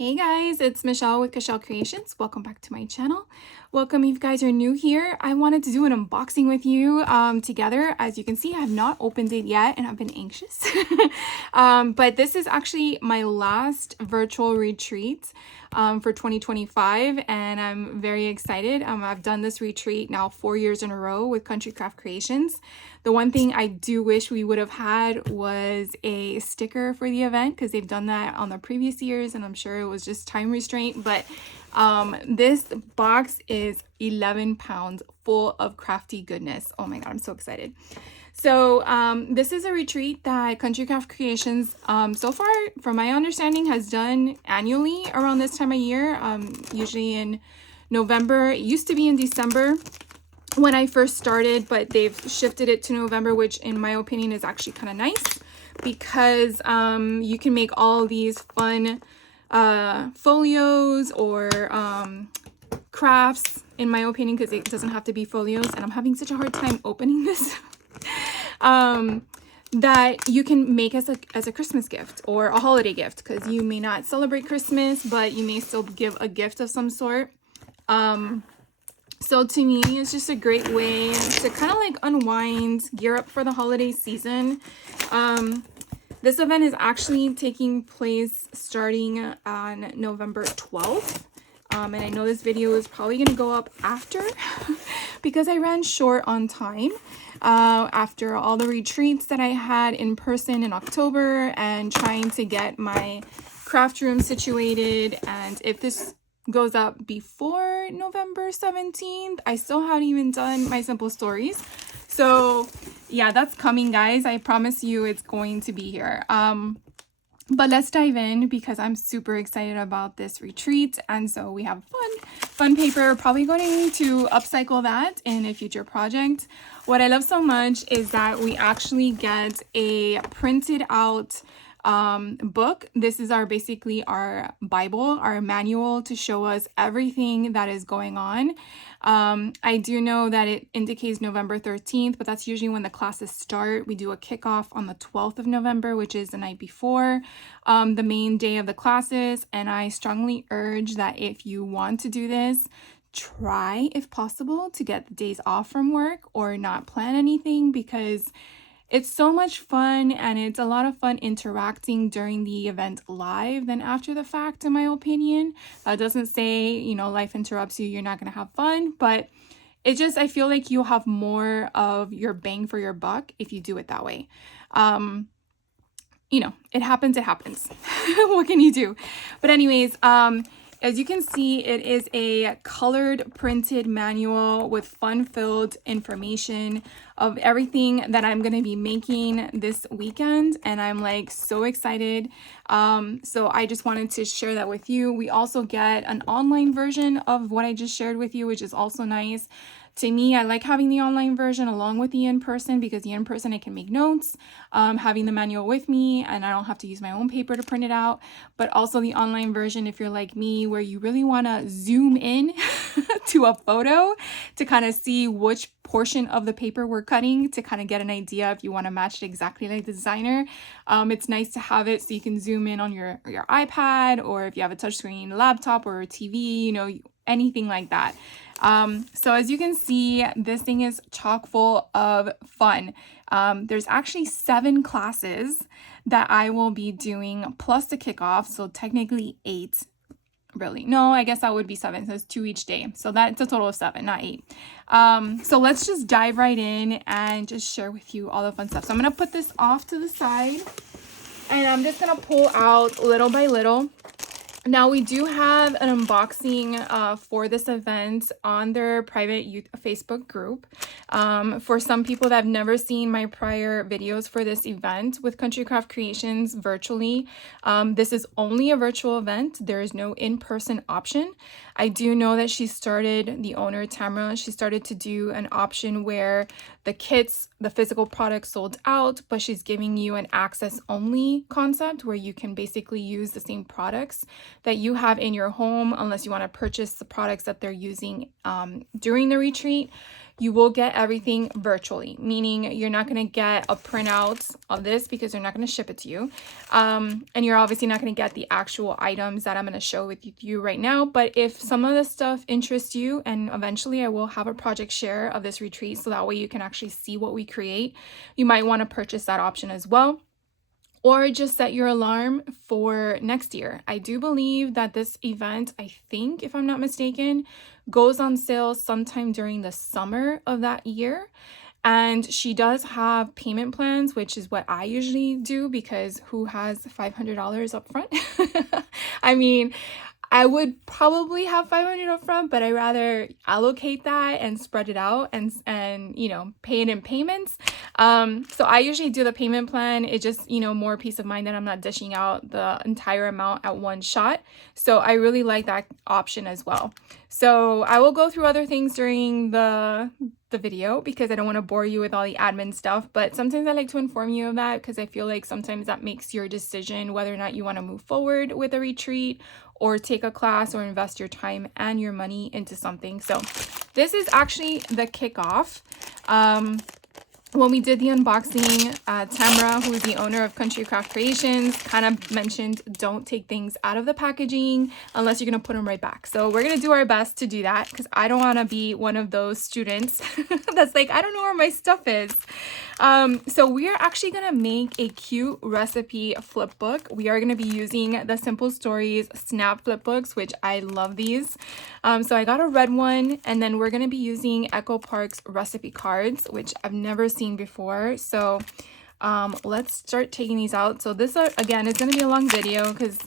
Hey guys, it's Michelle with Michelle Creations. Welcome back to my channel. Welcome if you guys are new here. I wanted to do an unboxing with you together. As you can see, I have not opened it yet and I've been anxious. But this is actually my last virtual retreat for 2025 and I'm very excited. I've done this retreat now 4 years in a row with Country Craft Creations. The one thing I do wish we would have had was a sticker for the event because they've done that on the previous years and I'm sure it was just time restraint. But this box is 11 pounds full of crafty goodness. Oh my God, I'm so excited. So this is a retreat that Country Craft Creations so far, from my understanding, has done annually around this time of year, usually in November. It used to be in December when I first started, but they've shifted it to November, which in my opinion is actually kind of nice because you can make all these fun folios or crafts, in my opinion, because it doesn't have to be folios. And I'm having such a hard time opening this. That you can make as a Christmas gift or a holiday gift, because you may not celebrate Christmas, but you may still give a gift of some sort. So to me, it's just a great way to kind of like unwind, gear up for the holiday season. This event is actually taking place starting on November 12th. And I know this video is probably going to go up after because I ran short on time after all the retreats that I had in person in October and trying to get my craft room situated. And if this goes up before November 17th, I still haven't even done my simple stories. So yeah, that's coming, guys. I promise you it's going to be here. But let's dive in because I'm super excited about this retreat. And so we have fun paper, probably going to upcycle that in a future project. What I love so much is that we actually get a printed out book. This is basically our Bible, our manual to show us everything that is going on. I do know that it indicates November 13th, but that's usually when the classes start. We do a kickoff on the 12th of November, which is the night before the main day of the classes. And I strongly urge that if you want to do this, try, if possible, to get the days off from work or not plan anything, because it's so much fun and it's a lot of fun interacting during the event live than after the fact, in my opinion. That doesn't say, life interrupts you, you're not going to have fun, but it just, I feel like you'll have more of your bang for your buck if you do it that way. It happens. What can you do? But anyways, as you can see, it is a colored printed manual with fun-filled information of everything that I'm going to be making this weekend. And I'm like so excited. So I just wanted to share that with you. We also get an online version of what I just shared with you, which is also nice. To me, I like having the online version along with the in-person because the in-person I can make notes, having the manual with me, and I don't have to use my own paper to print it out. But also the online version, if you're like me, where you really want to zoom in to a photo to kind of see which portion of the paper we're cutting to kind of get an idea if you want to match it exactly like the designer. It's nice to have it so you can zoom in on your iPad, or if you have a touchscreen laptop or a TV, anything like that. So as you can see, this thing is chock full of fun. There's actually 7 classes that I will be doing plus the kickoff. So technically 8, really. No, I guess that would be 7. So it's 2 each day. So that's a total of 7, not 8. So let's just dive right in and just share with you all the fun stuff. So I'm going to put this off to the side and I'm just going to pull out little by little. Now, we do have an unboxing for this event on their private Facebook group. For some people that have never seen my prior videos for this event with Country Craft Creations virtually, this is only a virtual event. There is no in-person option. I do know that the owner, Tamara, she started to do an option where the kits, the physical products sold out, but she's giving you an access-only concept where you can basically use the same products that you have in your home unless you want to purchase the products that they're using during the retreat. you will get everything virtually, meaning you're not going to get a printout of this because they're not going to ship it to you. And you're obviously not going to get the actual items that I'm going to show with you right now. But if some of this stuff interests you, and eventually I will have a project share of this retreat, so that way you can actually see what we create, you might want to purchase that option as well. Or just set your alarm for next year. I do believe that this event, I think, if I'm not mistaken, goes on sale sometime during the summer of that year. And she does have payment plans, which is what I usually do, because who has $500 up front? I mean, I would probably have 500 up front, but I rather allocate that and spread it out and you know, pay it in payments. So I usually do the payment plan. It just, you know, more peace of mind that I'm not dishing out the entire amount at one shot. So I really like that option as well. So I will go through other things during the video because I don't want to bore you with all the admin stuff, but sometimes I like to inform you of that because I feel like sometimes that makes your decision whether or not you want to move forward with a retreat or take a class or invest your time and your money into something. So this is actually the kickoff. When we did the unboxing, Tamara, who is the owner of Country Craft Creations, kind of mentioned don't take things out of the packaging unless you're going to put them right back. So we're going to do our best to do that because I don't want to be one of those students that's like, I don't know where my stuff is. So we are actually going to make a cute recipe flip book. We are going to be using the Simple Stories Snap flip books, which I love these. So I got a red one, and then we're going to be using Echo Park's recipe cards, which I've never seen before. So let's start taking these out. So this again is going to be a long video because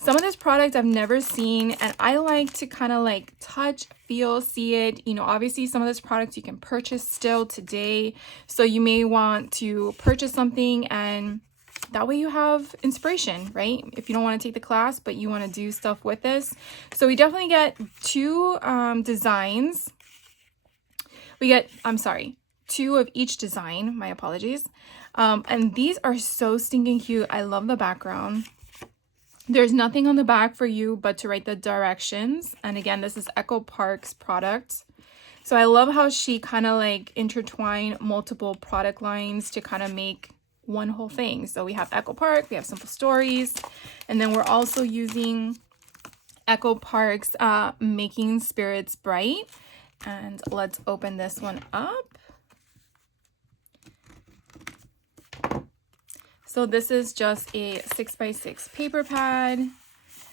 some of this product I've never seen, and I like to kind of like touch, feel, see it. You know, obviously some of this product you can purchase still today. So you may want to purchase something and that way you have inspiration, right? If you don't want to take the class, but you want to do stuff with this. So we definitely get two designs. We get, two of each design. My apologies. And these are so stinking cute. I love the background. There's nothing on the back for you but to write the directions. And again, this is Echo Park's product. So I love how she kind of like intertwined multiple product lines to kind of make one whole thing. So we have Echo Park, we have Simple Stories, and then we're also using Echo Park's Making Spirits Bright. And let's open this one up. So this is just a 6x6 paper pad.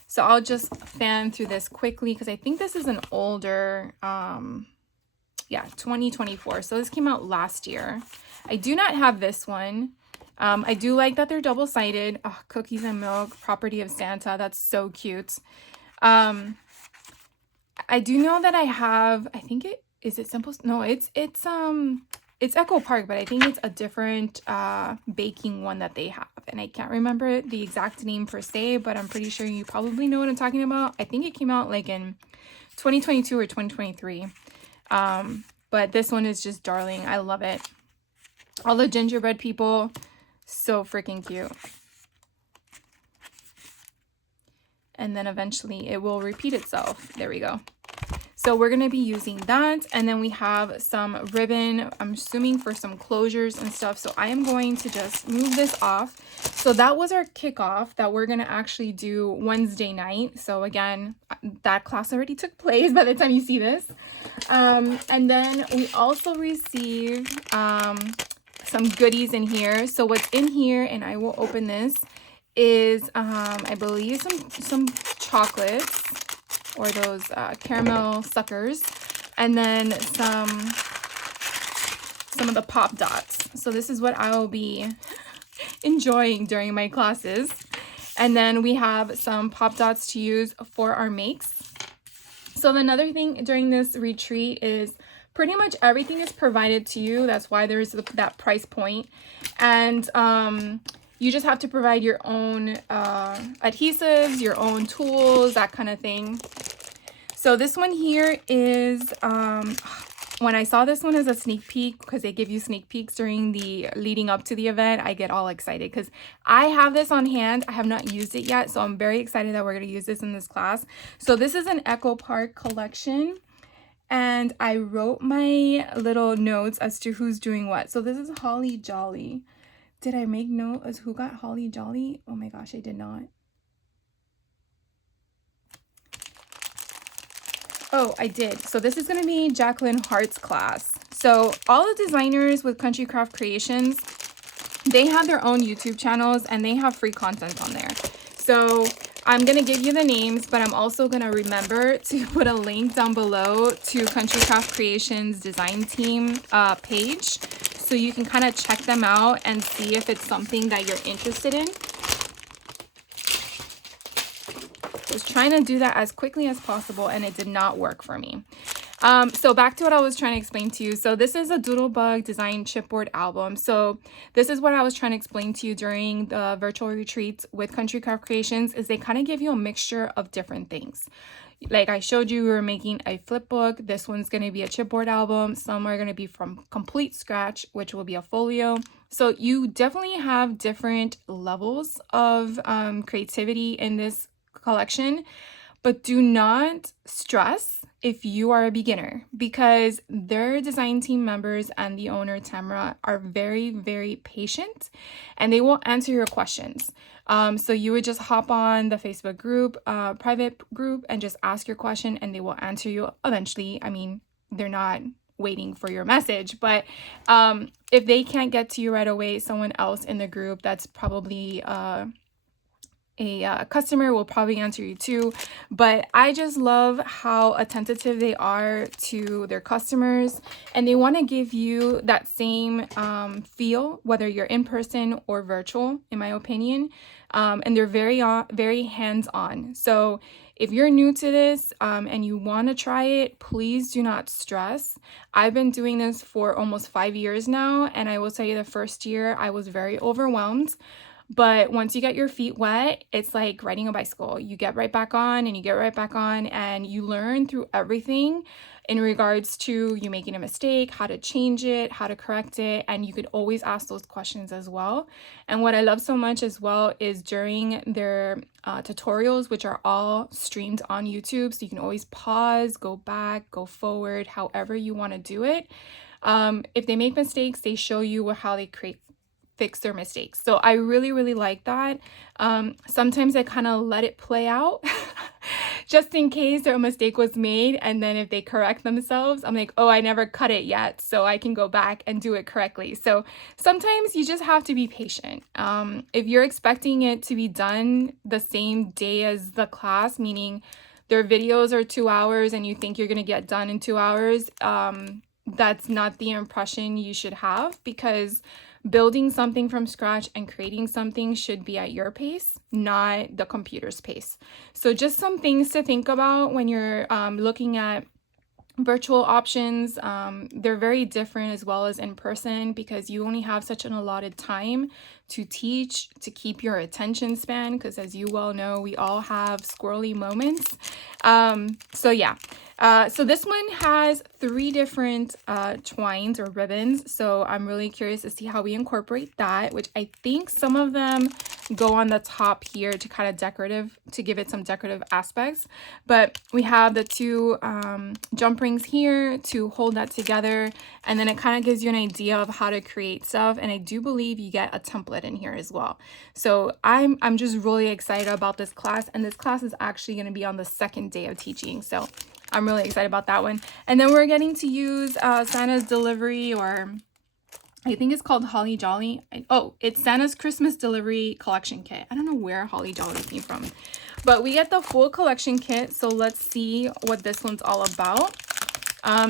So I'll just fan through this quickly because I think this is an older, 2024. So this came out last year. I do not have this one. I do like that they're double-sided. Oh, cookies and milk, property of Santa. That's so cute. I do know that I have, I think is it Simple? No, it's Echo Park, but I think it's a different baking one that they have. And I can't remember the exact name per se, but I'm pretty sure you probably know what I'm talking about. I think it came out like in 2022 or 2023. But this one is just darling. I love it. All the gingerbread people, so freaking cute. And then eventually it will repeat itself. There we go. So we're going to be using that. And then we have some ribbon, I'm assuming for some closures and stuff. So I am going to just move this off. So that was our kickoff that we're going to actually do Wednesday night. So again, that class already took place by the time you see this. And then we also received some goodies in here. So what's in here, and I will open this, is I believe some chocolates, or those caramel suckers, and then some of the pop dots. So this is what I will be enjoying during my classes. And then we have some pop dots to use for our makes. So another thing during this retreat is pretty much everything is provided to you. That's why there's that price point. And you just have to provide your own adhesives, your own tools, that kind of thing. So this one here is, when I saw this one as a sneak peek, because they give you sneak peeks during the leading up to the event, I get all excited because I have this on hand. I have not used it yet, so I'm very excited that we're going to use this in this class. So this is an Echo Park collection. and I wrote my little notes as to who's doing what. So this is Holly Jolly. Did I make note as who got Holly Jolly? Oh my gosh, I did not. Oh, I did. So this is going to be Jacqueline Hart's class. So all the designers with Country Craft Creations, they have their own YouTube channels and they have free content on there. So I'm going to give you the names, but I'm also going to remember to put a link down below to Country Craft Creations design team page, so you can kind of check them out and see if it's something that you're interested in. I was trying to do that as quickly as possible and it did not work for me. So back to what I was trying to explain to you. So this is a Doodlebug design chipboard album. So this is what I was trying to explain to you during the virtual retreats with Country Craft Creations, is they kind of give you a mixture of different things. Like I showed you, we were making a flip book. This one's going to be a chipboard album. Some are going to be from complete scratch, which will be a folio. So you definitely have different levels of creativity in this collection, but do not stress if you are a beginner, because their design team members and the owner Tamara are very, very patient and they will answer your questions. So you would just hop on the Facebook group, private group, and just ask your question and they will answer you eventually. I mean, they're not waiting for your message, but if they can't get to you right away, someone else in the group that's probably a customer will probably answer you too. But I just love how attentive they are to their customers, and they want to give you that same feel, whether you're in person or virtual, in my opinion. And they're very hands-on. So if you're new to this and you want to try it, please do not stress. I've been doing this for almost 5 years now, and I will tell you the first year I was very overwhelmed. But once you get your feet wet, it's like riding a bicycle. You get right back on and you get right back on, and you learn through everything in regards to you making a mistake, how to change it, how to correct it. And you could always ask those questions as well. And what I love so much as well is during their tutorials, which are all streamed on YouTube. So you can always pause, go back, go forward, however you want to do it. If they make mistakes, they show you how they fix their mistakes. So I really, really like that. Sometimes I kind of let it play out just in case their mistake was made. And then if they correct themselves, I'm like, oh, I never cut it yet, so I can go back and do it correctly. So sometimes you just have to be patient. If you're expecting it to be done the same day as the class, meaning their videos are 2 hours and you think you're going to get done in 2 hours, that's not the impression you should have, because building something from scratch and creating something should be at your pace, not the computer's pace. So just some things to think about when you're looking at virtual options. They're very different as well as in person, because you only have such an allotted time to teach, to keep your attention span, because as you well know, we all have squirrely moments. So yeah. So this one has 3 different twines or ribbons. So I'm really curious to see how we incorporate that, which I think some of them go on the top here to kind of to give it some decorative aspects. But we have the 2 jump rings here to hold that together. And then it kind of gives you an idea of how to create stuff. And I do believe you get a template in here as well. So I'm just really excited about this class. And this class is actually going to be on the 2nd day of teaching. So I'm really excited about that one. And then we're getting to use Santa's Delivery, or I think it's called Holly Jolly. It's Santa's Christmas Delivery Collection Kit. I don't know where Holly Jolly came from, but we get the full collection kit. So let's see what this one's all about.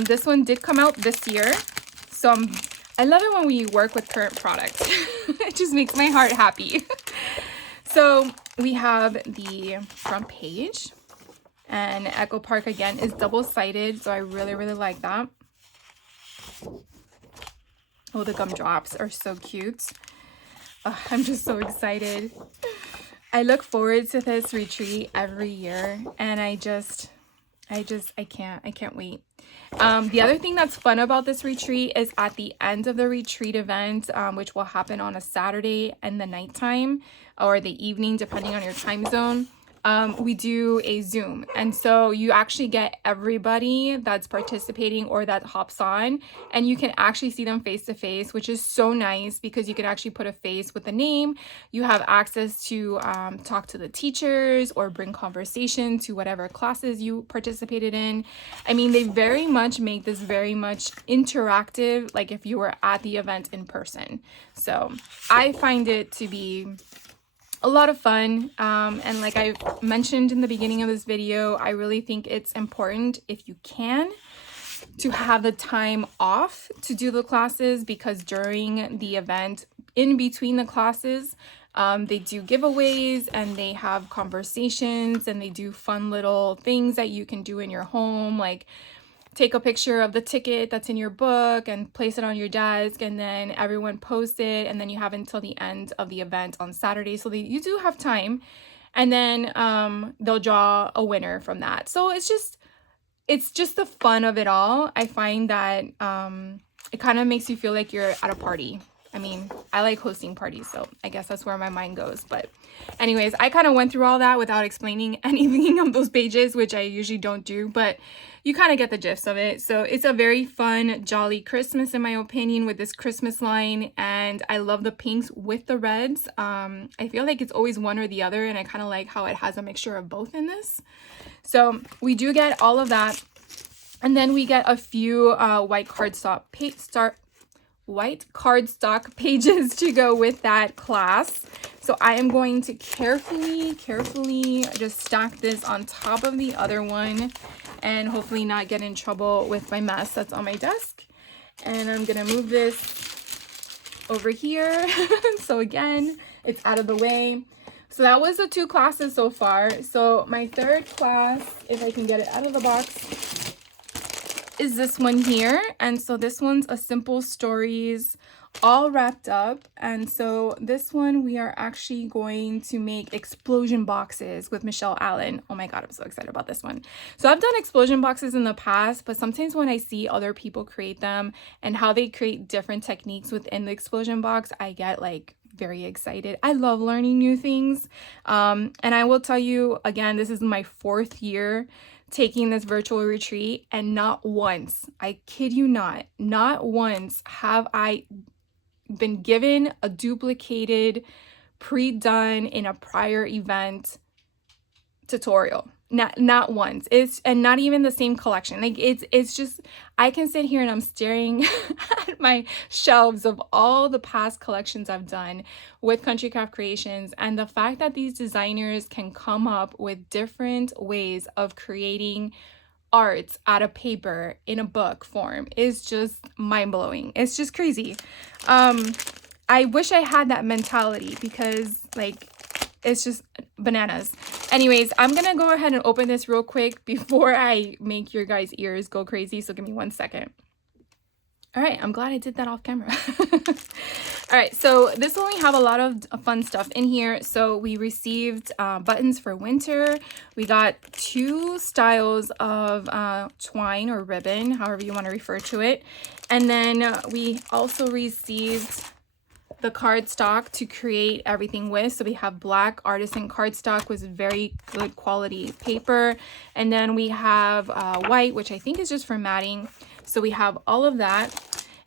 This one did come out this year. So I love it when we work with current products. It just makes my heart happy. So we have the front page. And Echo Park again is double-sided, so I really, really like that. Oh, the gumdrops are so cute. I'm just so excited. I look forward to this retreat every year, and I can't wait. The other thing that's fun about this retreat is at the end of the retreat event, which will happen on a Saturday in the nighttime or the evening, depending on your time zone. we do a Zoom. And so you actually get everybody that's participating or that hops on, and you can actually see them face to face, which is so nice because you can actually put a face with a name. You have access to talk to the teachers or bring conversation to whatever classes you participated in. I mean, they very much make this very much interactive, like if you were at the event in person. So I find it to be a lot of fun, and like I mentioned in the beginning of this video, I really think it's important, if you can, to have the time off to do the classes, because during the event, in between the classes, they do giveaways and they have conversations and they do fun little things that you can do in your home, like take a picture of the ticket that's in your book and place it on your desk, and then everyone posts it, and then you have until the end of the event on Saturday, so you do have time, and then they'll draw a winner from that. So it's just the fun of it all. I find that it kind of makes you feel like you're at a party. I mean, I like hosting parties, so I guess that's where my mind goes. But anyways, I kind of went through all that without explaining anything on those pages, which I usually don't do, but you kind of get the gist of it. So it's a very fun, jolly Christmas, in my opinion, with this Christmas line. And I love the pinks with the reds. I feel like it's always one or the other, and I kind of like how it has a mixture of both in this. So we do get all of that. And then we get a few white cardstock pages to go with that class. So I am going to carefully just stack this on top of the other one, and hopefully not get in trouble with my mess that's on my desk. And I'm gonna move this over here. So again, it's out of the way. So that was the 2 classes so far. So my third class, if I can get it out of the box, is this one here. And so this one's a simple stories all wrapped up. And so this one, we are actually going to make explosion boxes with Michelle Allen. Oh my God, I'm so excited about this one. So I've done explosion boxes in the past, but sometimes when I see other people create them and how they create different techniques within the explosion box, I get like very excited. I love learning new things. And I will tell you again, this is my 4th year taking this virtual retreat, and not once, I kid you not once have I been given a duplicated, pre-done in a prior event tutorial. Not once. And not even the same collection. Like it's just, I can sit here and I'm staring at my shelves of all the past collections I've done with Country Craft Creations, and the fact that these designers can come up with different ways of creating art out of paper in a book form is just mind-blowing. It's just crazy. I wish I had that mentality, because like it's just bananas. Anyways, I'm gonna go ahead and open this real quick before I make your guys' ears go crazy. So give me 1 second. All right, I'm glad I did that off camera. All right, so this one we have a lot of fun stuff in here. So we received buttons for winter. We got 2 styles of twine or ribbon, however you want to refer to it. And then we also received the cardstock to create everything with. So we have black artisan cardstock with very good quality paper. And then we have white, which I think is just for matting. So we have all of that.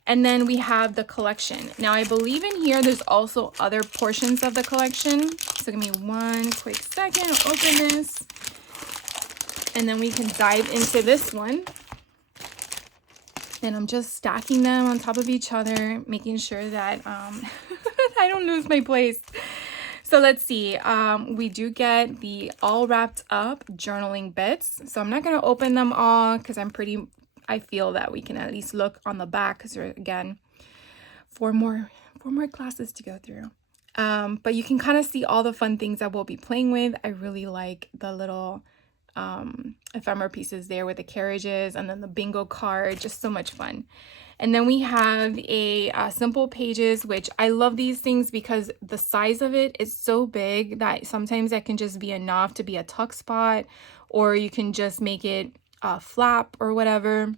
And then we have the collection. Now I believe in here there's also other portions of the collection. So give me 1 quick second. I'll open this. And then we can dive into this one. And I'm just stacking them on top of each other, making sure that I don't lose my place. So let's see. We do get the all wrapped up journaling bits. So I'm not going to open them all because I feel that we can at least look on the back, because there are, again, four more classes to go through. But you can kind of see all the fun things that we'll be playing with. I really like the little ephemera pieces there with the carriages, and then the bingo card, just so much fun. And then we have a simple pages, which I love these things because the size of it is so big that sometimes that can just be enough to be a tuck spot, or you can just make it a flap or whatever.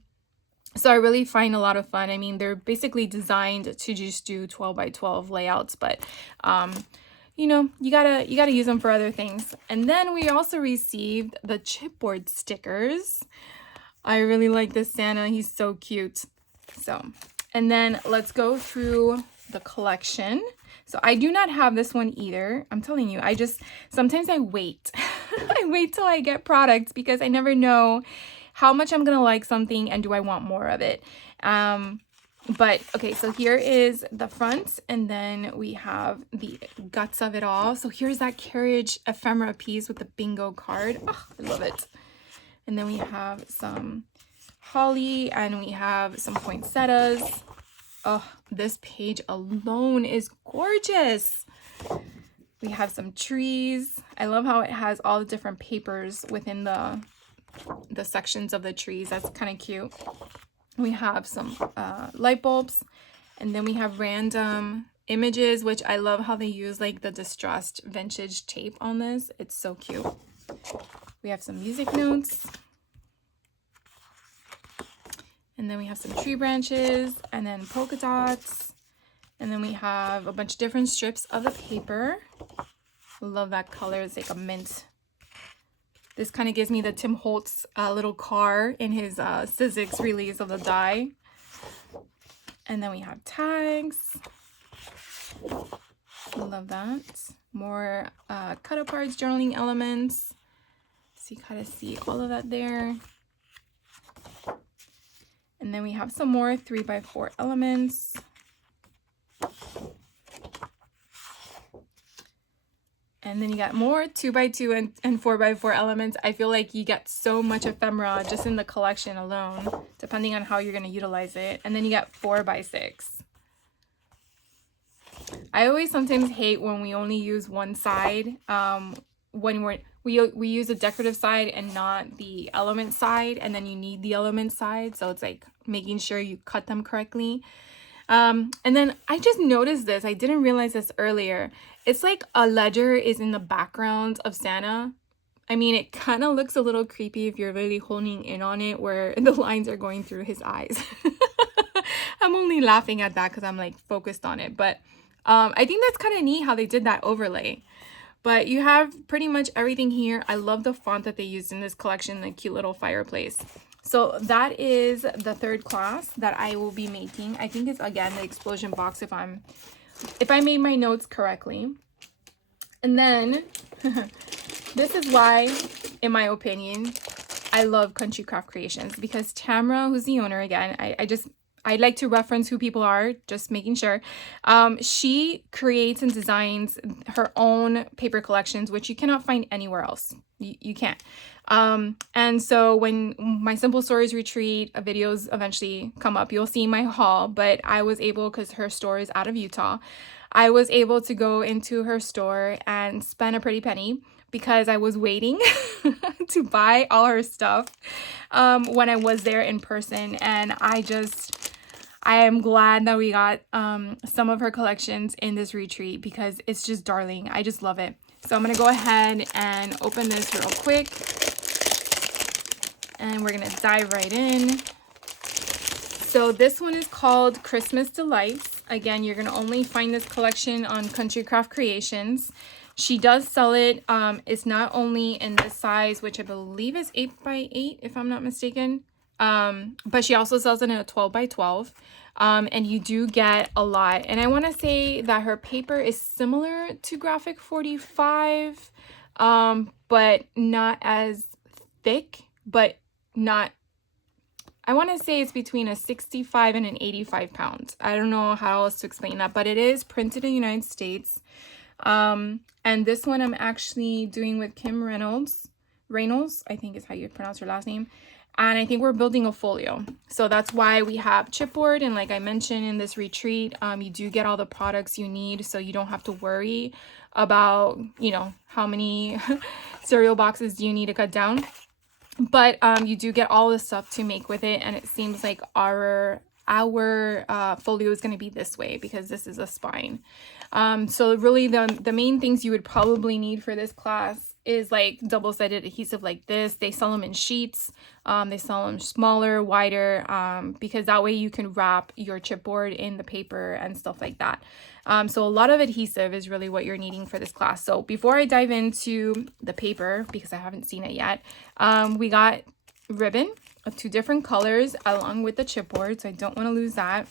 So I really find a lot of fun. I mean, they're basically designed to just do 12 by 12 layouts, but you know, you gotta use them for other things. And then we also received the chipboard stickers. I really like this Santa. He's so cute. So, and then let's go through the collection. So I do not have this one either. I'm telling you, sometimes I wait. I wait till I get products because I never know how much I'm gonna like something and do I want more of it. But okay, so here is the front, and then we have the guts of it all. So here's that carriage ephemera piece with the bingo card. Oh, I love it. And then we have some holly, and we have some poinsettias. Oh, this page alone is gorgeous. We have some trees. I love how it has all the different papers within the sections of the trees. That's kind of cute. We have some light bulbs, and then we have random images, which I love how they use like the distressed vintage tape on this. It's so cute. We have some music notes, and then we have some tree branches, and then polka dots, and then we have a bunch of different strips of the paper. Love that color. It's like a mint. This kind of gives me the Tim Holtz little car in his Sizzix release of the die. And then we have tags. Love that. More cut aparts, journaling elements. So you kind of see all of that there. And then we have some more 3x4 elements. And then you got more 2x2 and 4x4 elements. I feel like you get so much ephemera just in the collection alone, depending on how you're going to utilize it. And then you got 4x6. I always sometimes hate when we only use one side, when we use the decorative side and not the element side, and then you need the element side. So it's like making sure you cut them correctly. And then I just noticed this. I didn't realize this earlier. It's like a ledger is in the background of Santa. I mean, it kind of looks a little creepy if you're really honing in on it, where the lines are going through his eyes. I'm only laughing at that because I'm like focused on it. But I think that's kind of neat how they did that overlay. But you have pretty much everything here. I love the font that they used in this collection, the cute little fireplace. So that is the third class that I will be making. I think it's, again, the explosion box if I made my notes correctly. And then this is why, in my opinion, I love Country Craft Creations, because Tamra, who's the owner, again, I like to reference who people are, just making sure. She creates and designs her own paper collections, which you cannot find anywhere else. You can't. And so when my Simple Stories retreat videos eventually come up, you'll see my haul. But I was able, because her store is out of Utah, I was able to go into her store and spend a pretty penny, because I was waiting to buy all her stuff when I was there in person. And I am glad that we got some of her collections in this retreat, because it's just darling. I just love it. So I'm going to go ahead and open this real quick. And we're going to dive right in. So this one is called Christmas Delights. Again, you're going to only find this collection on Country Craft Creations. She does sell it. It's not only in this size, which I believe is 8x8, if I'm not mistaken. But she also sells it in a 12x12. And you do get a lot. And I want to say that her paper is similar to Graphic 45, but not as thick, but not, I want to say it's between a 65 and an 85 pounds. I don't know how else to explain that, but it is printed in the United States. And this one I'm actually doing with Kim Reynolds, I think is how you pronounce her last name. And I think we're building a folio. So that's why we have chipboard. And like I mentioned in this retreat, you do get all the products you need. So you don't have to worry about, you know, how many cereal boxes do you need to cut down. But you do get all the stuff to make with it. And it seems like our folio is going to be this way, because this is a spine. So really the main things you would probably need for this class is like double-sided adhesive like this. They sell them in sheets. They sell them smaller, wider, because that way you can wrap your chipboard in the paper and stuff like that. So a lot of adhesive is really what you're needing for this class. So before I dive into the paper, because I haven't seen it yet, we got ribbon of 2 different colors along with the chipboard, so I don't want to lose that.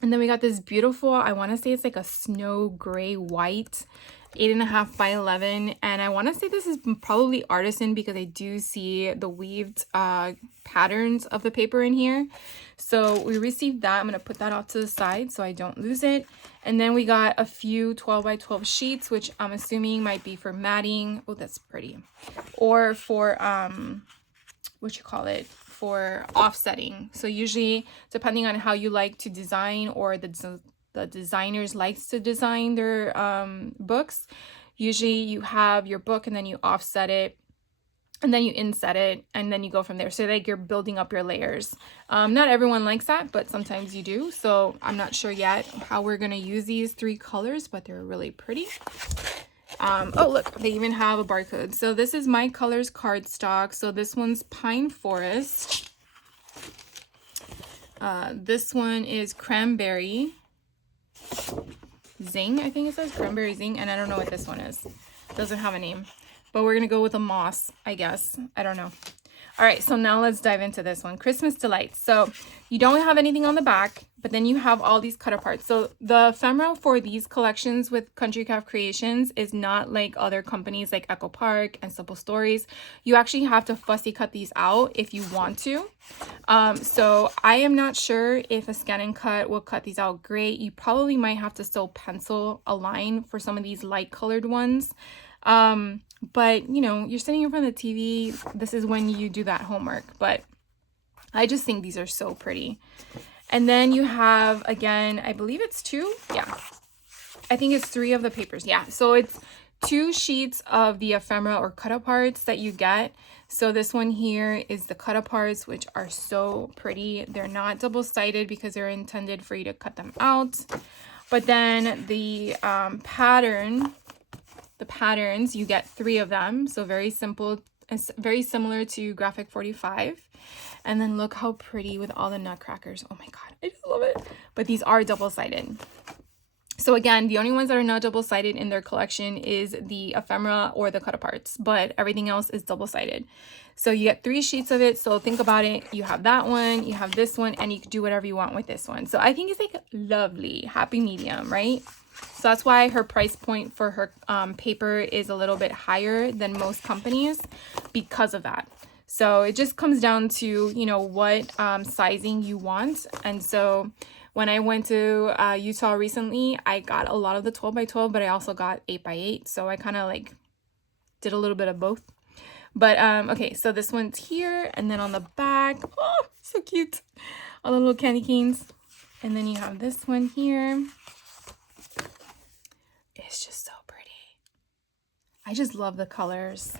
And then we got this beautiful, I want to say it's like a snow gray white 8.5 by 11, and I want to say this is probably artisan because I do see the weaved patterns of the paper in here. So we received that. I'm going to put that off to the side so I don't lose it. And then we got a few 12 by 12 sheets, which I'm assuming might be for matting. Oh, that's pretty. Or for for offsetting. So usually, depending on how you like to design, or the designers likes to design their books, usually you have your book and then you offset it and then you inset it and then you go from there. So like you're building up your layers. Not everyone likes that, but sometimes you do. So I'm not sure yet how we're going to use these 3 colors, but they're really pretty. Oh, look, they even have a barcode. So this is My Colors cardstock. So this one's Pine Forest. This one is Cranberry Zing, I think it says Cranberry Zing, and I don't know what this one is. Doesn't have a name, but we're gonna go with a moss, I guess. I don't know. All right, so now let's dive into this one, Christmas Delights. So you don't have anything on the back, but then you have all these cut apart. So the ephemera for these collections with Country Craft Creations is not like other companies like Echo Park and Simple Stories. You actually have to fussy cut these out if you want to. So I am not sure if a scan and cut will cut these out great. You probably might have to still pencil a line for some of these light colored ones. But you know, you're sitting in front of the TV. This is when you do that homework, but I just think these are so pretty. And then you have, again, I believe it's 2. Yeah, I think it's 3 of the papers. Yeah, so it's 2 sheets of the ephemera or cut aparts that you get. So this one here is the cut aparts, which are so pretty. They're not double-sided because they're intended for you to cut them out. But then the patterns, you get 3 of them. So very simple, it's very similar to Graphic 45. And then look how pretty with all the nutcrackers. Oh my God, I just love it. But these are double-sided. So again, the only ones that are not double-sided in their collection is the ephemera or the cut aparts, but everything else is double-sided. So you get 3 sheets of it. So think about it. You have that one, you have this one, and you can do whatever you want with this one. So I think it's like lovely, happy medium, right? So that's why her price point for her paper is a little bit higher than most companies because of that. So it just comes down to, you know, what sizing you want. And so when I went to Utah recently, I got a lot of the 12 by 12, but I also got 8 by 8. So I kind of like did a little bit of both. But okay, so this one's here, and then on the back, oh, so cute, all the little candy canes. And then you have this one here. It's just so pretty. I just love the colors.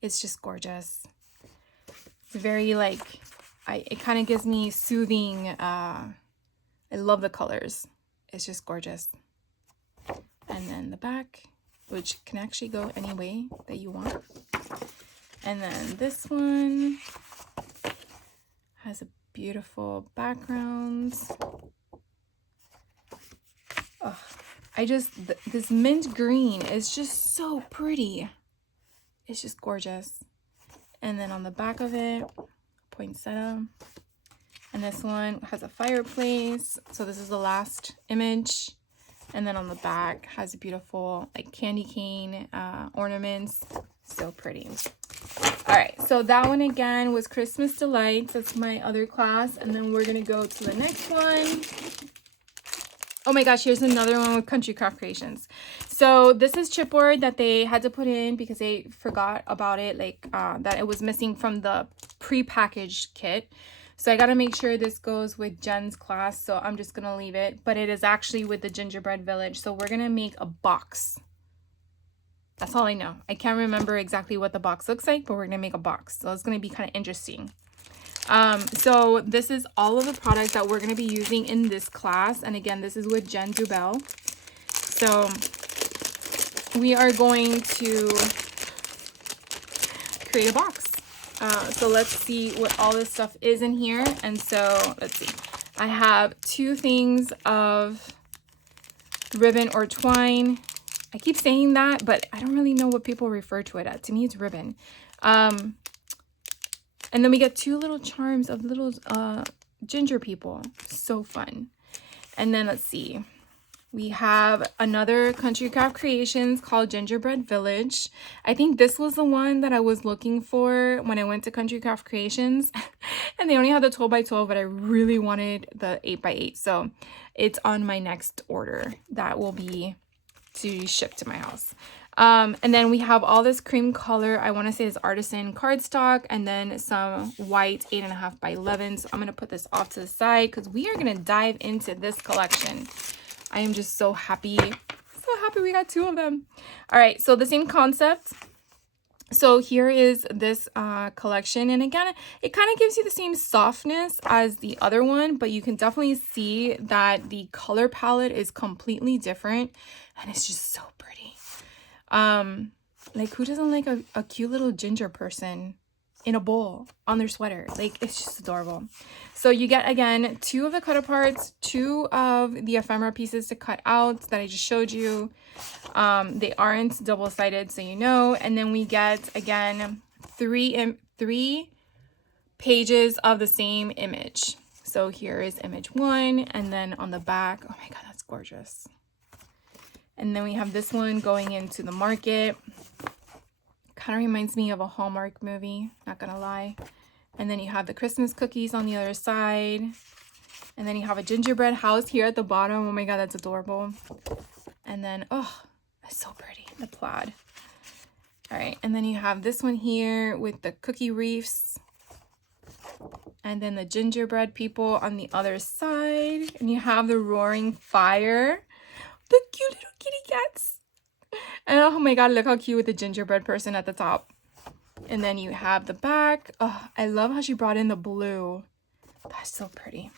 It's just gorgeous. It's very like, it kind of gives me soothing, I love the colors. It's just gorgeous. And then the back, which can actually go any way that you want. And then this one has a beautiful background. Oh, this mint green is just so pretty. It's just gorgeous. And then on the back of it, poinsettia. And this one has a fireplace. So this is the last image. And then on the back has a beautiful like candy cane ornaments. So pretty. All right, so that one again was Christmas Delights. That's my other class. And then we're gonna go to the next one. Oh my gosh, here's another one with Country Craft Creations. So this is chipboard that they had to put in because they forgot about it, like that it was missing from the pre-packaged kit. So I gotta make sure this goes with Jen's class, so I'm just gonna leave it. But it is actually with the Gingerbread Village. So we're gonna make a box. That's all I know. I can't remember exactly what the box looks like, but we're gonna make a box. So it's gonna be kind of interesting. So this is all of the products that we're going to be using in this class. And again, this is with Jen Dubell. So we are going to create a box. So let's see what all this stuff is in here. And so let's see. I have 2 things of ribbon or twine. I keep saying that, but I don't really know what people refer to it as. To me, it's ribbon. And then we get 2 little charms of little ginger people. So fun. And then let's see. We have another Country Craft Creations called Gingerbread Village. I think this was the one that I was looking for when I went to Country Craft Creations. And they only had the 12 by 12, but I really wanted the 8 by 8. So it's on my next order. That will be to ship to my house. And then we have all this cream color. I want to say is artisan cardstock, and then some white 8.5 by 11. So I'm going to put this off to the side because we are going to dive into this collection. I am just so happy we got 2 of them. All right, so the same concept. So here is this collection, and again, it kind of gives you the same softness as the other one, but you can definitely see that the color palette is completely different, and it's just so pretty. Like, who doesn't like a cute little ginger person in a bowl on their sweater? Like, it's just adorable. So you get, again, 2 of the cut aparts, 2 of the ephemera pieces to cut out that I just showed you. They aren't double-sided, so you know. And then we get, again, 3 pages of the same image. So here is image 1, and then on the back, oh my god, that's gorgeous. And then we have this one going into the market. Kind of reminds me of a Hallmark movie, not gonna lie. And then you have the Christmas cookies on the other side. And then you have a gingerbread house here at the bottom. Oh my god, that's adorable. And then, oh, that's so pretty, the plaid. All right, and then you have this one here with the cookie reefs. And then the gingerbread people on the other side. And you have the roaring fire. The cute little kitty cats. And oh my god, look how cute with the gingerbread person at the top. And then you have the back. Oh, I love how she brought in the blue. That's so pretty.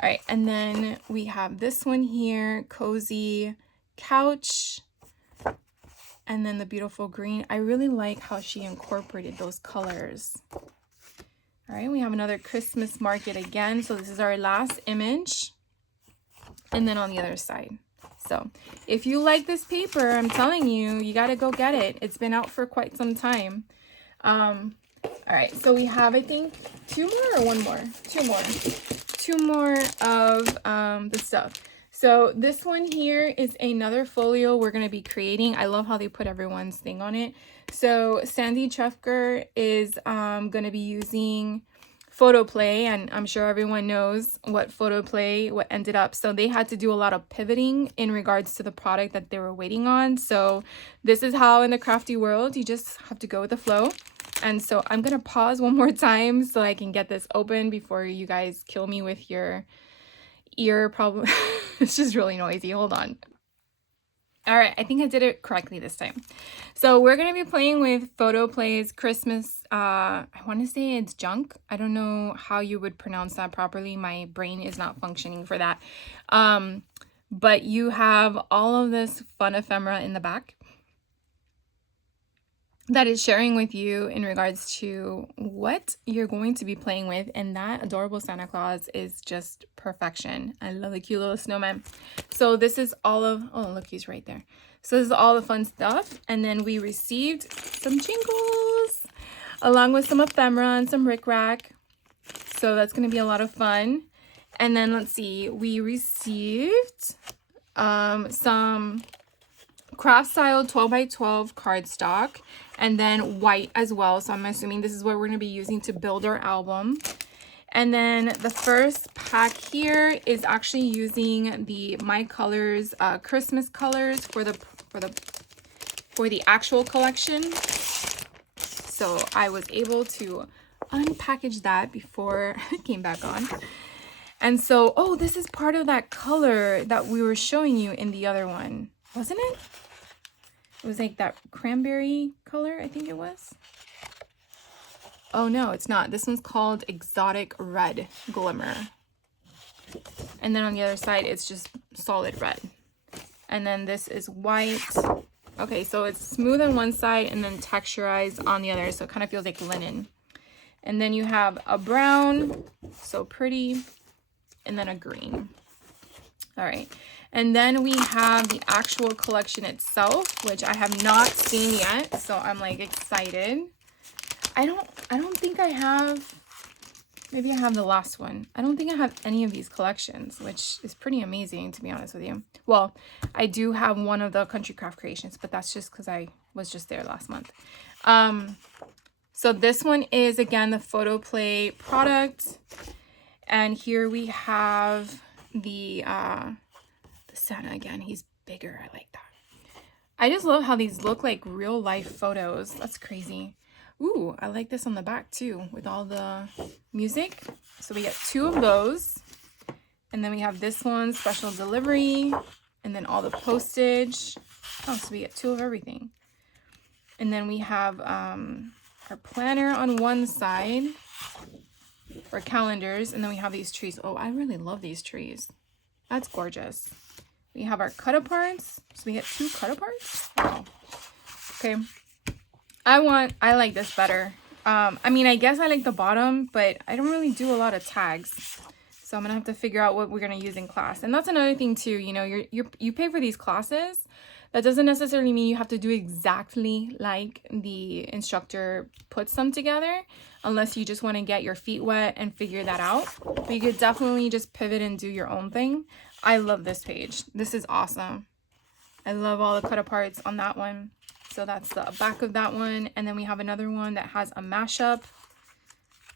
All right, and then we have this one here, cozy couch. And then the beautiful green. I really like how she incorporated those colors. All right, we have another Christmas market again. So this is our last image. And then on the other side. So if you like this paper, I'm telling you, you got to go get it. It's been out for quite some time. All right, so we have, I think, 2 more or 1 more? 2 more. 2 more of the stuff. So this one here is another folio we're going to be creating. I love how they put everyone's thing on it. So Sandy Trefker is going to be using Photoplay, and I'm sure everyone knows what Photoplay, what ended up. So they had to do a lot of pivoting in regards to the product that they were waiting on. So this is how in the crafty world, you just have to go with the flow. And so I'm going to pause one more time so I can get this open before you guys kill me with your ear problem. It's just really noisy. Hold on. All right, I think I did it correctly this time. So we're going to be playing with Photoplay's Christmas, I want to say it's junk. I don't know how you would pronounce that properly. My brain is not functioning for that. But you have all of this fun ephemera in the back that is sharing with you in regards to what you're going to be playing with. And that adorable Santa Claus is just perfection. I love the cute little snowman. So this is all of, oh, look, he's right there. So this is all the fun stuff. And then we received some jingles along with some ephemera and some rickrack. So that's going to be a lot of fun. And then let's see, we received some craft style 12 by 12 cardstock, and then white as well. So I'm assuming this is what we're going to be using to build our album. And then the first pack here is actually using the My Colors Christmas colors for the actual collection. So I was able to unpackage that before it came back on. And so, oh, this is part of that color that we were showing you in the other one, wasn't it? It was like that cranberry color, I think it was. Oh no, it's not. This one's called Exotic Red Glimmer. And then on the other side, it's just solid red. And then this is white. Okay, so it's smooth on one side and then texturized on the other, so it kind of feels like linen. And then you have a brown, so pretty, and then a green. All right, and then we have the actual collection itself, which I have not seen yet, so I'm like excited. I don't think I have, maybe I have the last one. I don't think I have any of these collections, which is pretty amazing, to be honest with you. Well, I do have one of the Country Craft Creations, but that's just because I was just there last month. So this one is, again, the Photo Play product. And here we have the Santa again. He's bigger. I like that. I just love how these look like real life photos. That's crazy. Ooh, I like this on the back too with all the music. So we get 2 of those. And then we have this one, special delivery. And then all the postage. Oh, so we get 2 of everything. And then we have our planner on one side for calendars. And then we have these trees. Oh, I really love these trees. That's gorgeous. We have our cut aparts. So we get 2 cut aparts. Wow. Okay. I like this better. I mean, I guess I like the bottom, but I don't really do a lot of tags. So I'm gonna have to figure out what we're gonna use in class. And that's another thing too, you know, you pay for these classes. That doesn't necessarily mean you have to do exactly like the instructor puts them together, unless you just want to get your feet wet and figure that out. But you could definitely just pivot and do your own thing. I love this page. This is awesome. I love all the cut aparts on that one. So that's the back of that one. And then we have another one that has a mashup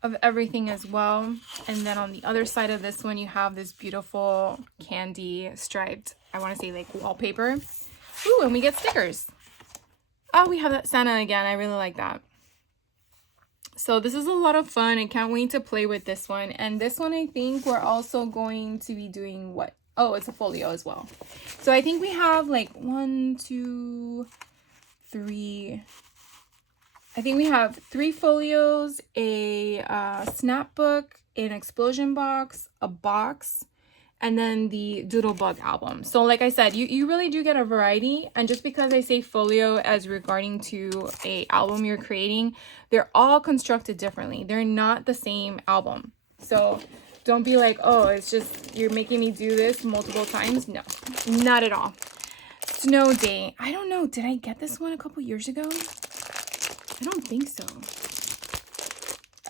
of everything as well. And then on the other side of this one, you have this beautiful candy striped, I want to say like wallpaper. Ooh, and we get stickers. Oh, we have that Santa again. I really like that. So this is a lot of fun. I can't wait to play with this one. And this one, I think we're also going to be doing what? Oh, it's a folio as well. So I think we have like 1, 2, 3. I think we have 3 folios, a snapbook, an explosion box, a box, and then the Doodlebug album. So like I said, you really do get a variety. And just because I say folio as regarding to a album you're creating, they're all constructed differently. They're not the same album. So don't be like, oh, it's just you're making me do this multiple times. No, not at all. Snow Day. I don't know. Did I get this one a couple years ago? I don't think so.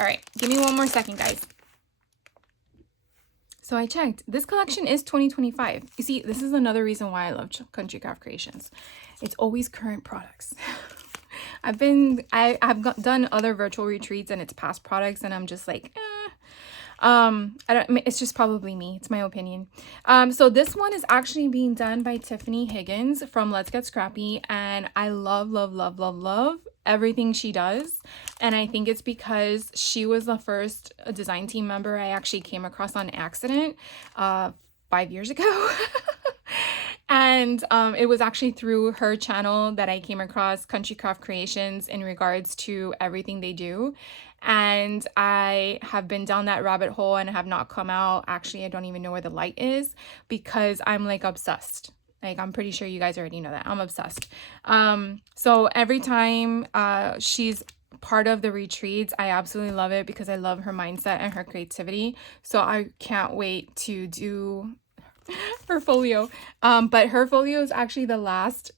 All right, give me one more second, guys. So I checked. This collection is 2025. You see, this is another reason why I love Country Craft Creations. It's always current products. I've done other virtual retreats and it's past products, and I'm just like, it's just probably me. It's my opinion. So this one is actually being done by Tiffany Higgins from Let's Get Scrappy, and I love everything she does. And I think it's because she was the first design team member I actually came across on accident 5 years ago. And it was actually through her channel that I came across Country Craft Creations in regards to everything they do. And I have been down that rabbit hole and have not come out. Actually, I don't even know where the light is because I'm like obsessed. Like, I'm pretty sure you guys already know that. I'm obsessed. So every time she's part of the retreats, I absolutely love it because I love her mindset and her creativity. So I can't wait to do her folio. But her folio is actually the last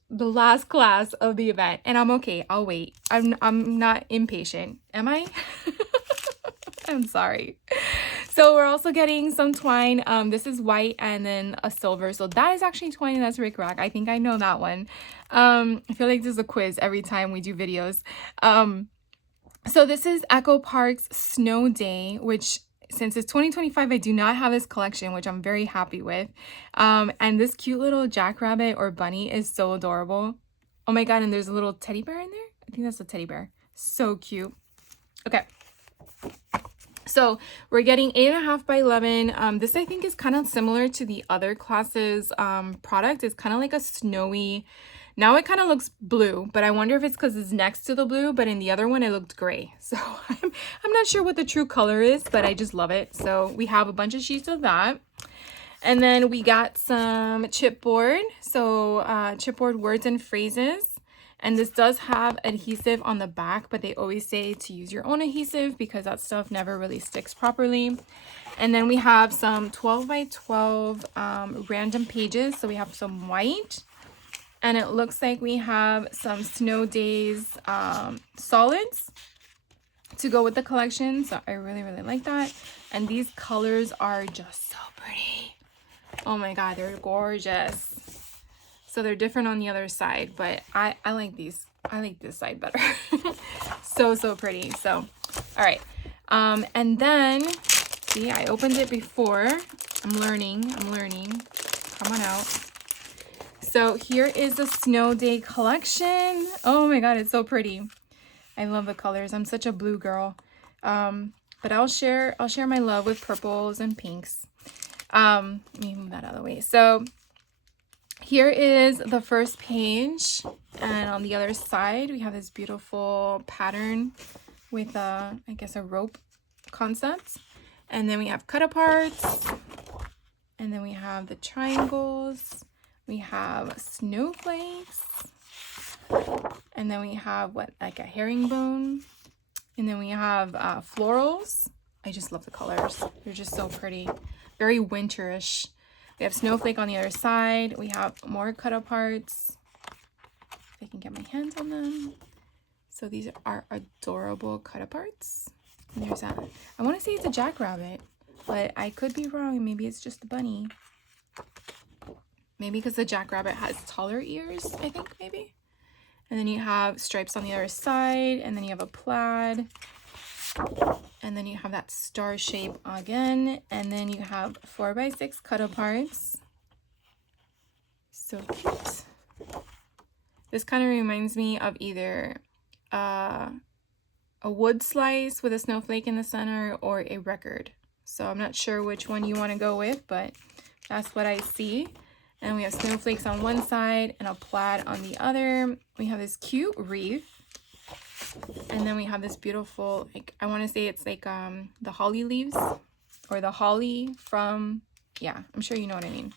class of the event, and I'm okay. I'll wait. I'm not impatient. Am I? I'm sorry. So we're also getting some twine. This is white and then a silver. So that is actually twine, and that's Rick Rack. I think I know that one. I feel like this is a quiz every time we do videos. So this is Echo Park's Snow Day, which since it's 2025, I do not have this collection, which I'm very happy with. And this cute little jackrabbit or bunny is so adorable. Oh my God, and there's a little teddy bear in there? I think that's a teddy bear. So cute. Okay. So we're getting 8.5 by 11. This I think is kind of similar to the other classes product. It's kind of like a snowy, now it kind of looks blue, but I wonder if it's because it's next to the blue, but in the other one it looked gray. So I'm not sure what the true color is, but I just love it. So we have a bunch of sheets of that. And then we got some chipboard. So chipboard words and phrases. And this does have adhesive on the back, but they always say to use your own adhesive because that stuff never really sticks properly. And then we have some 12 by 12 random pages. So we have some white, and it looks like we have some Snow Days solids to go with the collection. So I really, really like that. And these colors are just so pretty. Oh my God, they're gorgeous. So they're different on the other side, but I like these. I like this side better. So pretty. So, all right. And then, see, I opened it before. I'm learning. Come on out. So here is the Snow Day collection. Oh my God, it's so pretty. I love the colors. I'm such a blue girl. But I'll share my love with purples and pinks. Let me move that out of the way. So here is the first page, and on the other side we have this beautiful pattern with I guess a rope concept, and then we have cut aparts, and then we have the triangles, we have snowflakes, and then we have like a herringbone, and then we have florals. I just love the colors. They're just so pretty, very winterish. We have snowflake on the other side. We have more cut aparts. If I can get my hands on them. So these are adorable cut aparts. And there's that. I want to say it's a jackrabbit, but I could be wrong. Maybe it's just the bunny. Maybe because the jackrabbit has taller ears, I think, maybe. And then you have stripes on the other side, and then you have a plaid. And then you have that star shape again, and then you have 4x6 cut aparts. So cute. This kind of reminds me of either a wood slice with a snowflake in the center or a record. So I'm not sure which one you want to go with, but that's what I see. And we have snowflakes on one side and a plaid on the other. We have this cute wreath. And then we have this beautiful, like, I want to say it's like the holly leaves, or the holly from, yeah, I'm sure you know what I mean.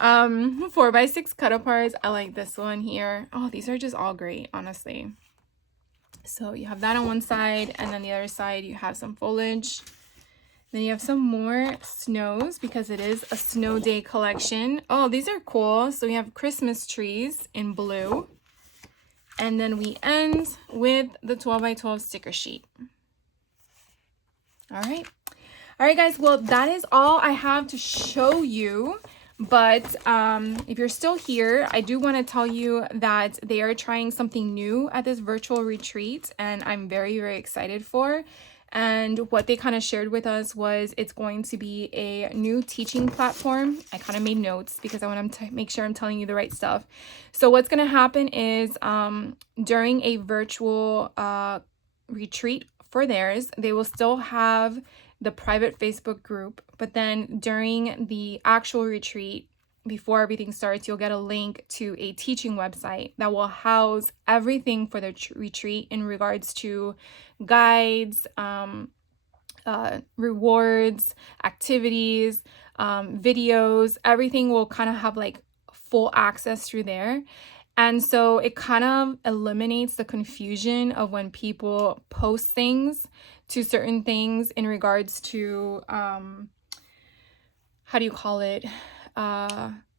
4x6 cut aparts. I like this one here. Oh, these are just all great, honestly. So you have that on one side, and then the other side you have some foliage. Then you have some more snows because it is a Snow Day collection. Oh, these are cool. So we have Christmas trees in blue. And then we end with the 12x12 sticker sheet. All right, guys. Well, that is all I have to show you. But if you're still here, I do want to tell you that they are trying something new at this virtual retreat, and I'm very, very excited for. And what they kind of shared with us was it's going to be a new teaching platform. I kind of made notes because I want to make sure I'm telling you the right stuff. So what's going to happen is during a virtual retreat for theirs, they will still have the private Facebook group. But then during the actual retreat, before everything starts, you'll get a link to a teaching website that will house everything for the retreat in regards to guides, rewards, activities, videos. Everything will kind of have like full access through there. And so it kind of eliminates the confusion of when people post things to certain things in regards to, how do you call it?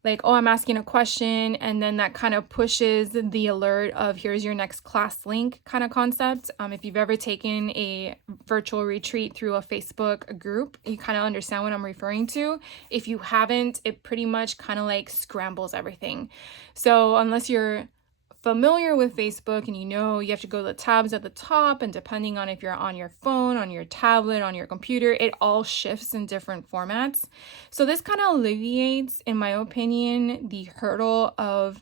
Like, oh, I'm asking a question, and then that kind of pushes the alert of here's your next class link kind of concept. If you've ever taken a virtual retreat through a Facebook group, you kind of understand what I'm referring to. If you haven't, it pretty much kind of like scrambles everything. So unless you're familiar with Facebook and you have to go to the tabs at the top, and depending on if you're on your phone, on your tablet, on your computer, it all shifts in different formats. So this kind of alleviates, in my opinion, the hurdle of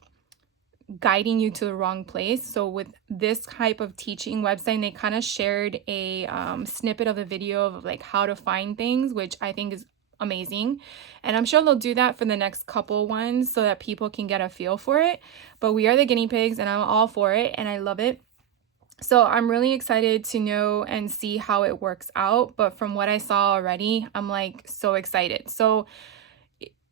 guiding you to the wrong place. So with this type of teaching website, they kind of shared a snippet of the video of like how to find things, which I think is amazing. And I'm sure they'll do that for the next couple ones so that people can get a feel for it. But we are the guinea pigs, and I'm all for it, and I love it. So I'm really excited to know and see how it works out. But from what I saw already, I'm like so excited. So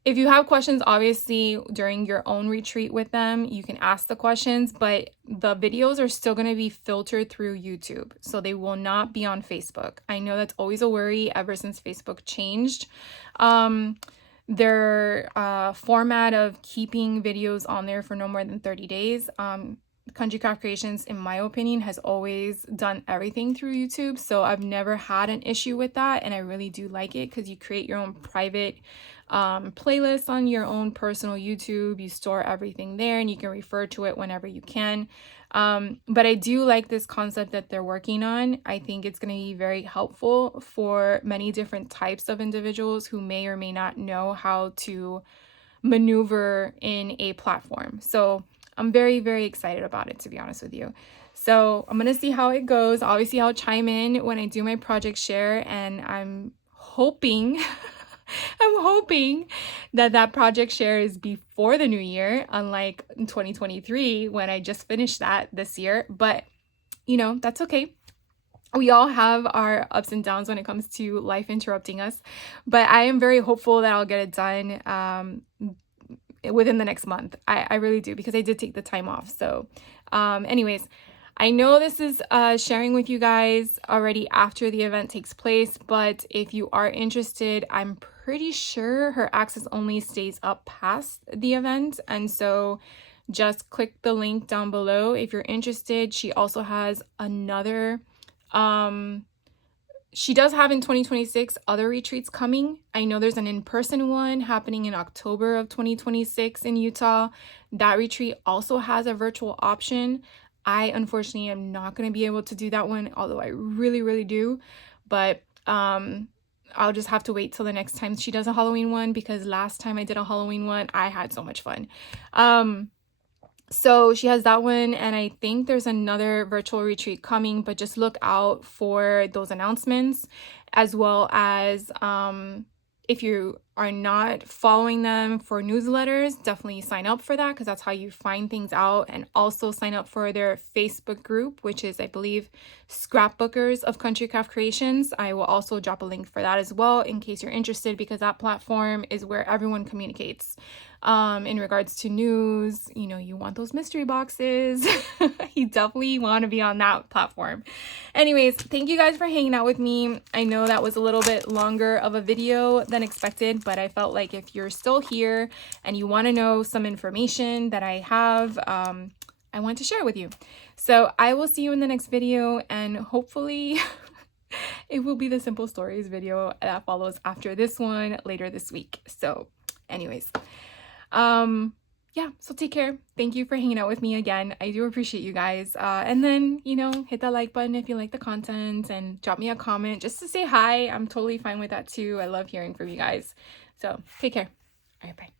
if you have questions, obviously during your own retreat with them, you can ask the questions, but the videos are still going to be filtered through YouTube. So they will not be on Facebook. I know that's always a worry ever since Facebook changed their format of keeping videos on there for no more than 30 days. Country Craft Creations, in my opinion, has always done everything through YouTube. So I've never had an issue with that. And I really do like it because you create your own private playlists on your own personal YouTube. You store everything there and you can refer to it whenever you can. But I do like this concept that they're working on. I think it's going to be very helpful for many different types of individuals who may or may not know how to maneuver in a platform. So I'm very, very excited about it, to be honest with you. So I'm going to see how it goes. Obviously, I'll chime in when I do my project share, and I'm hoping that project share is before the new year, unlike in 2023 when I just finished that this year. But you know, that's okay. We all have our ups and downs when it comes to life interrupting us, but I am very hopeful that I'll get it done within the next month. I really do, because I did take the time off. So anyways, I know this is sharing with you guys already after the event takes place, but if you are interested, I'm pretty sure her access only stays up past the event. And so just click the link down below if you're interested. She also has another she does have in 2026 other retreats coming. I know there's an in-person one happening in October of 2026 in Utah. That retreat also has a virtual option. I unfortunately am not going to be able to do that one, although I really, really do. But I'll just have to wait till the next time she does a Halloween one, because last time I did a Halloween one, I had so much fun. So she has that one, and I think there's another virtual retreat coming, but just look out for those announcements, as well as if you are not following them for newsletters, definitely sign up for that, because that's how you find things out. And also sign up for their Facebook group, which is, I believe, Scrapbookers of Country Craft Creations. I will also drop a link for that as well in case you're interested, because that platform is where everyone communicates in regards to news. You know, you want those mystery boxes. You definitely want to be on that platform. Anyways, thank you guys for hanging out with me. I know that was a little bit longer of a video than expected, but I felt like if you're still here and you want to know some information that I have, I want to share with you. So I will see you in the next video, and hopefully it will be the Simple Stories video that follows after this one later this week. So anyways, yeah, so take care. Thank you for hanging out with me again. I do appreciate you guys. And then, you know, hit that like button if you like the content, and drop me a comment just to say hi. I'm totally fine with that too. I love hearing from you guys. So take care. All right, bye.